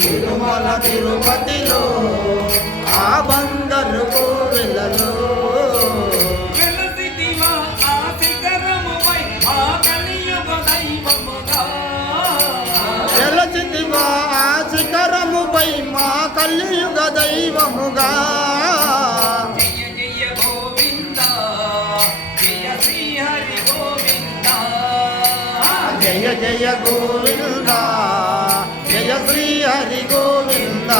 తిరుమల తిరుపతిలో ఆ బందరు కోవిలలో ఆ శిఖరముపై మా కలియుగ దైవముగా. జయ గోవింద జయ శ్రీ హరి గోవింద.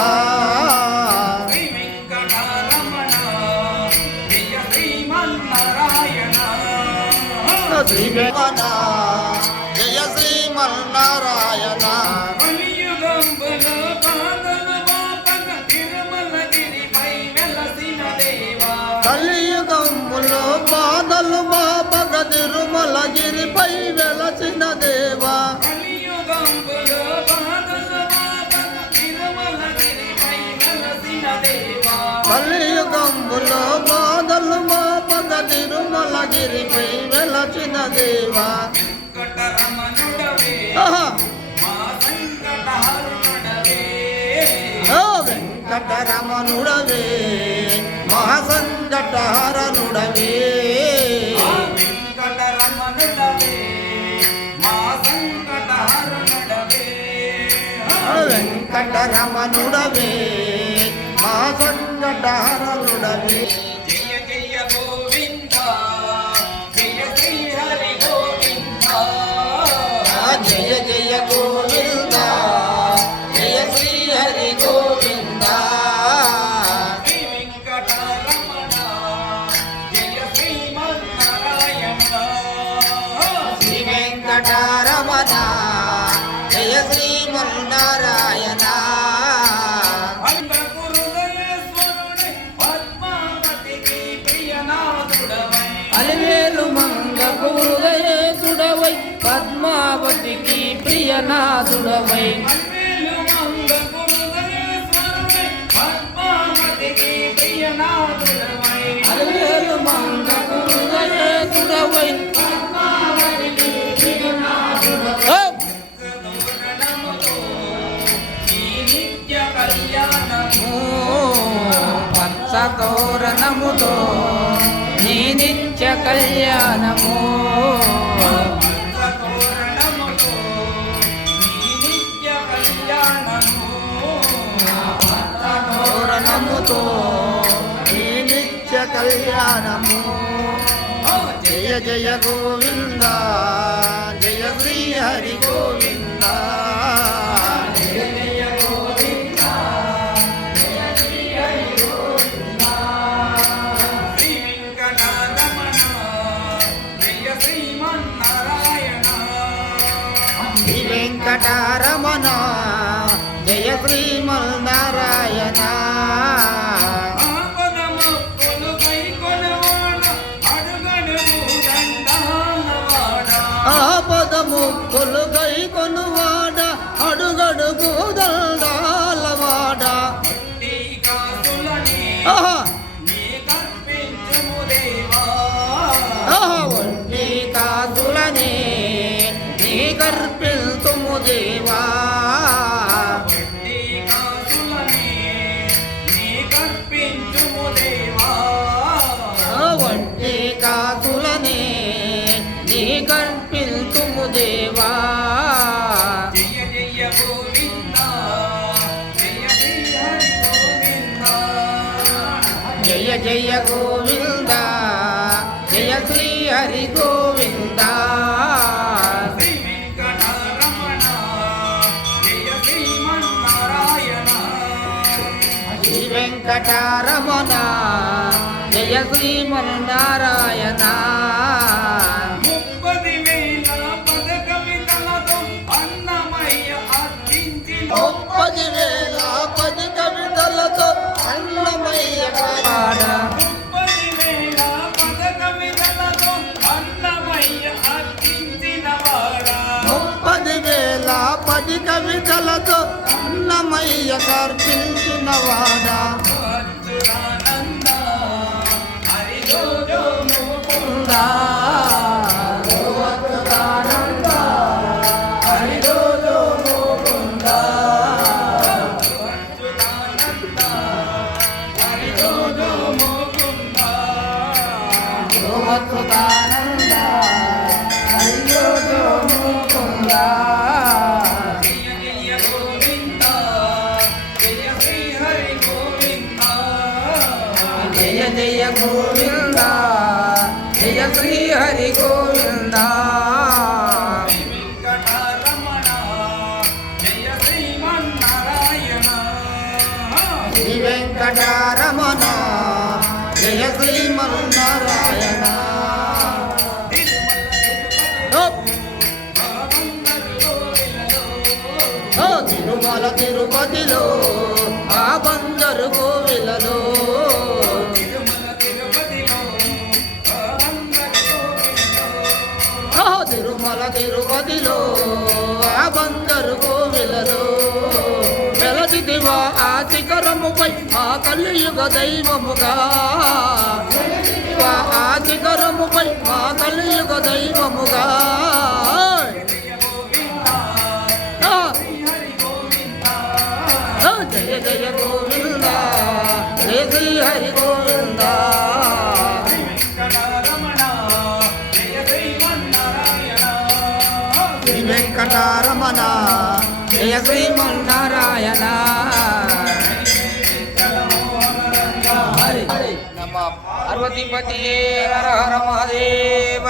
శ్రీ జయ శ్రీమన్నారాయణ కలియుగములో బాధలు బాబగ తిరుమలగిరిపై దేవా. వెంకటరమణుడవే మహాసంకటహరణుడవే వెంకటరమణుడవే మహాసంకటహరణుడవే శ్రీమన్నారాయణ. అలివేలు మంగపు హృదయేశుడవై పద్మావతికి ప్రియనాథుడవై. అలివేలు మంగపు హృదయేశుడవై తోరణముతో నీ నిత్య కళ్యాణము. తోరణముతో నీ నిత్య కళ్యాణము. జయ జయ గోవింద జయ శ్రీ హరి గోవింద. every శ్రీ హరి గోవింద. శ్రీ వెంకటారమణ. జయ శ్రీమన్నారాయణ రామయ్య కర్పించిన వాడా హరి జయ శ్రీమన్నారాయణ శ్రీ వెంకటరమణ జయ శ్రీమన్నారాయణ. ఓ తిరుమల తిరుపతిలో ఆ బందరు కోవిలలో తిరుమల తిరుపతిలో ఆ బందరు కోవిలలో. వెలసిదివా ఆ శిఖరముపై ఆ కలియుగ దైవముగా. ఆ శిఖరముపై ఆ కలియుగ దైవముగా. శ్రీ వెంకటరమణ జయ శ్రీమన్నారాయణ హరి హరి నమ పార్వతీపతి హర హర మహాదేవ